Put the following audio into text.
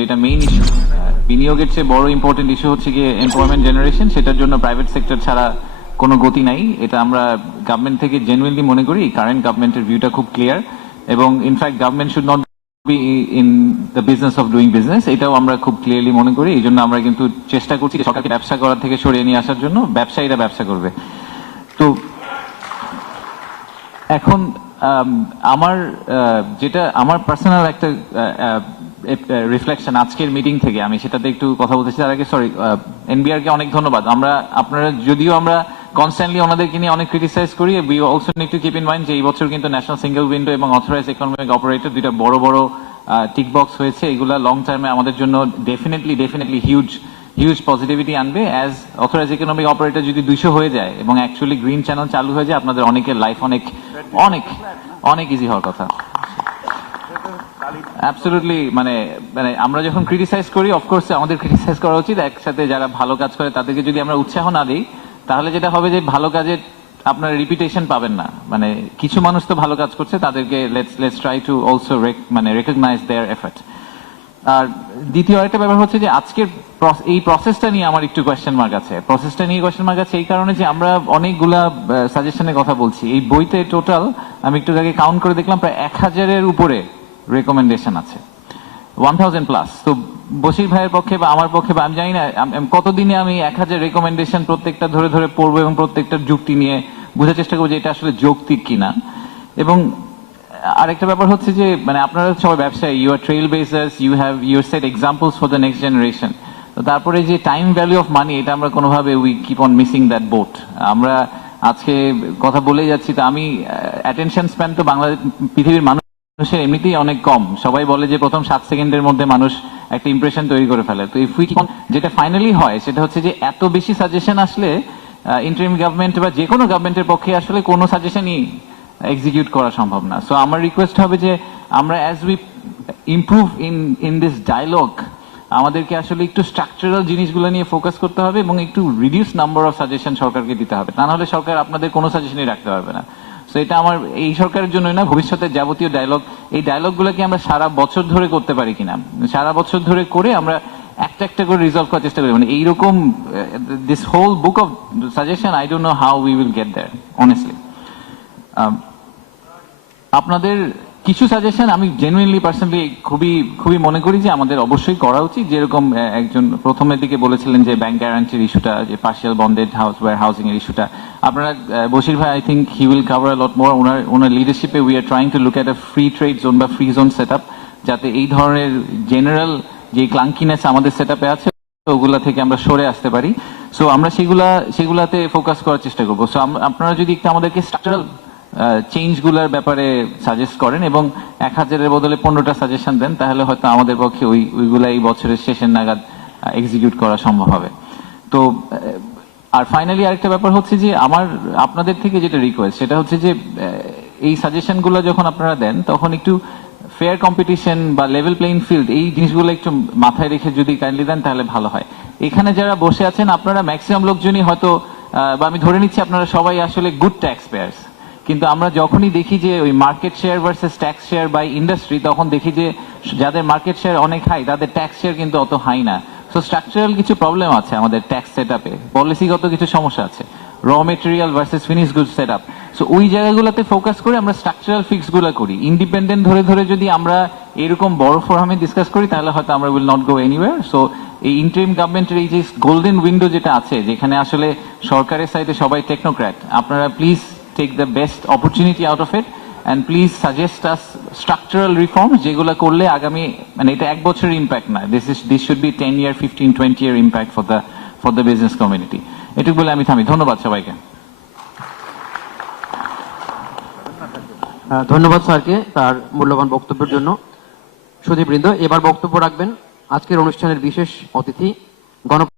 যেটা main issue বিনিয়োগের চেয়ে বড় ইম্পর্টেন্ট ইস্যু হচ্ছে গিয়ে এমপ্লয়মেন্ট জেনারেশন সেটার জন্য প্রাইভেট সেক্টর ছাড়া কোনো গতি নাই এটা আমরা গভর্নমেন্ট থেকে জেনুইনলি মনে করি কারেন্ট গভর্নমেন্টের ভিউটা খুব ক্লিয়ার এবং in fact government should not be in the business of doing business এটাও আমরা খুব ক্লিয়ারলি মনে করি এই জন্য আমরা কিন্তু চেষ্টা করছি সরকারকে ব্যবসা করার থেকে সরিয়ে নিয়ে আসার জন্য ব্যবসায়ীরা ব্যবসা করবে তো এখন আমার যেটা আমার পার্সোনাল একটা রিফ্লেকশন আজকের মিটিং থেকে আমি সেটাতে একটু কথা বলতেছি তার আগে সরি কে অনেক ধন্যবাদ আমরা আপনারা যদিও আমরা কনস্ট্যান্টলি ওনাদেরকে নিয়ে অনেক ক্রিটিসাইজ করি we also need to keep in mind যে এই বছর কিন্তু ন্যাশনাল সিঙ্গেল উইন্ডো এবং অথরাইজ ইকোনমিক অপারেটর দুইটা বড় বড় টিক বক্স হয়েছে এগুলা লং টার্মে আমাদের জন্য definitely definitely huge huge positivity আনবে অ্যাজ অথরাইজ ইকোনমিক অপারেটর যদি দুইশো হয়ে যায় এবং অ্যাকচুয়ালি গ্রিন চ্যানেল চালু হয়ে যায় আপনাদের অনেকের লাইফ অনেক অনেক অনেক ইজি হওয়ার কথা অ্যাবসলিউটলি মানে মানে আমরা যখন ক্রিটিসাইজ করি অফকোর্স আমাদের ক্রিটিসাইজ করা উচিত একসাথে যারা ভালো কাজ করে তাদেরকে যদি আমরা উৎসাহ না দিই তাহলে যেটা হবে যে ভালো কাজের আপনার রিপিটেশন পাবেন না মানে কিছু মানুষ তো ভালো কাজ করছে তাদেরকে let's let's try to also মানে রেকগনাইজ দেয়ার এফার্ট আর দ্বিতীয় আরেকটা ব্যাপার হচ্ছে যে আজকের এই প্রসেসটা নিয়ে আমার একটু কোয়েশ্চেন মার্ক আছে প্রসেসটা নিয়ে কোয়েশ্চেন মার্ক আছে এই কারণে যে আমরা অনেকগুলা সাজেশনের কথা বলছি এই বইতে টোটাল আমি একটু আগে কাউন্ট করে দেখলাম প্রায় এক হাজারের উপরে রেকমেন্ডেশন আছে ওয়ান থাউজেন্ড প্লাস তো বশির ভাইয়ের পক্ষে বা আমার পক্ষে বা আমি জানি না কতদিনে আমি এক হাজার রেকমেন্ডেশন প্রত্যেকটা ধরে ধরে পড়বো এবং যুক্তি নিয়ে বোঝার চেষ্টা করবো যে এটা আসলে যৌক্তিক কিনা এবং আরেকটা ব্যাপার হচ্ছে যে মানে আপনারা সবাই you are trail you have your set examples for the next generation তো তারপরে যে টাইম ভ্যালু অফ মানি এটা আমরা কোনোভাবে we keep on missing that boat আমরা আজকে কথা বলে যাচ্ছি তো আমি অ্যাটেনশন স্প্যান তো বাংলাদেশ পৃথিবীর মানুষ মানুষের এমনিতেই অনেক কম সবাই বলে যে প্রথম সাত সেকেন্ডের মধ্যে মানুষ একটা ইমপ্রেশন তৈরি করে ফেলে তো ইফ যেটা ফাইনালি হয় সেটা হচ্ছে যে এত বেশি সাজেশন আসলে ইন্টারিম গভর্নমেন্ট বা যে কোনো গভর্নমেন্টের পক্ষে আসলে কোনো সাজেশনই এক্সিকিউট করা সম্ভব না সো আমার রিকোয়েস্ট হবে যে আমরা as we improve in in this dialogue আমাদেরকে আসলে একটু স্ট্রাকচারাল জিনিসগুলো নিয়ে ফোকাস করতে হবে এবং একটু রিডিউস নাম্বার অফ সাজেশন সরকারকে দিতে হবে তা হলে সরকার আপনাদের কোনো সাজেশনই রাখতে পারবে না সো এটা আমার এই সরকারের জন্য না ভবিষ্যতে যাবতীয় ডায়লগ এই কি আমরা সারা বছর ধরে করতে পারি কিনা সারা বছর ধরে করে আমরা একটা একটা করে রিজলভ করার চেষ্টা করি মানে এইরকম this whole book of suggestion I don't know how will get there honestly আপনাদের কিছু সাজেশন আমি জেনুইনলি পার্সোনালি খুবই খুবই মনে করি যে আমাদের অবশ্যই করা উচিত যেরকম একজন প্রথমের দিকে বলেছিলেন যে ব্যাংক গ্যারান্টির ইস্যুটা যে partial bonded house warehousing এর ইস্যুটা আপনারা বশির ভাই I think he will cover lot more ওনার ওনার লিডারশিপে we are trying to look at a free trade zone বা ফ্রি জোন সেট যাতে এই ধরনের জেনারেল যে ক্লাঙ্কিনেস আমাদের সেট আছে ওগুলা থেকে আমরা সরে আসতে পারি সো আমরা সেগুলা সেগুলাতে ফোকাস করার চেষ্টা করবো সো আপনারা যদি একটু আমাদেরকে স্ট্রাকচারাল চেঞ্জগুলোর ব্যাপারে সাজেস্ট করেন এবং এক হাজারের বদলে পনেরোটা সাজেশন দেন তাহলে হয়তো আমাদের পক্ষে ওই ওইগুলা এই বছরের শেষের নাগাদ এক্সিকিউট করা সম্ভব হবে তো আর ফাইনালি আরেকটা ব্যাপার হচ্ছে যে আমার আপনাদের থেকে যেটা রিকোয়েস্ট সেটা হচ্ছে যে এই সাজেশনগুলো যখন আপনারা দেন তখন একটু ফেয়ার কম্পিটিশন বা লেভেল প্লেইং ফিল্ড এই জিনিসগুলো একটু মাথায় রেখে যদি কাইন্ডলি দেন তাহলে ভালো হয় এখানে যারা বসে আছেন আপনারা ম্যাক্সিমাম লোকজনই হয়তো বা আমি ধরে নিচ্ছি আপনারা সবাই আসলে গুড ট্যাক্স পেয়ার্স কিন্তু আমরা যখনই দেখি যে ওই market share versus tax share by industry তখন দেখি যে যাদের মার্কেট শেয়ার অনেক হাই তাদের ট্যাক্স শেয়ার কিন্তু অত হাই না সো স্ট্রাকচারাল কিছু প্রবলেম আছে আমাদের ট্যাক্স সেট আপে পলিসিগত কিছু সমস্যা আছে raw material versus finish good set up so ওই জায়গাগুলোতে ফোকাস করে আমরা স্ট্রাকচারাল ফিক্সগুলো করি ইন্ডিপেন্ডেন্ট ধরে ধরে যদি আমরা এরকম বড় ফোরামে ডিসকাস করি তাহলে হয়তো আমরা will not go anywhere so এই ইন্টারিম গভর্নমেন্টের এই যে গোল্ডেন উইন্ডো যেটা আছে যেখানে আসলে সরকারের সাইডে সবাই টেকনোক্র্যাট আপনারা please take the best opportunity out of it and please suggest us structural reforms যেগুলো করলে আগামী মানে এটা এক বছরের ইম্প্যাক্ট না this is this should be ten year fifteen twenty year impact for the for the business community এটুকু বলে আমি থামি ধন্যবাদ সবাইকে ধন্যবাদ স্যারকে তার মূল্যবান বক্তব্যের জন্য সুধীবৃন্দ এবার বক্তব্য রাখবেন আজকের অনুষ্ঠানের বিশেষ অতিথি গণ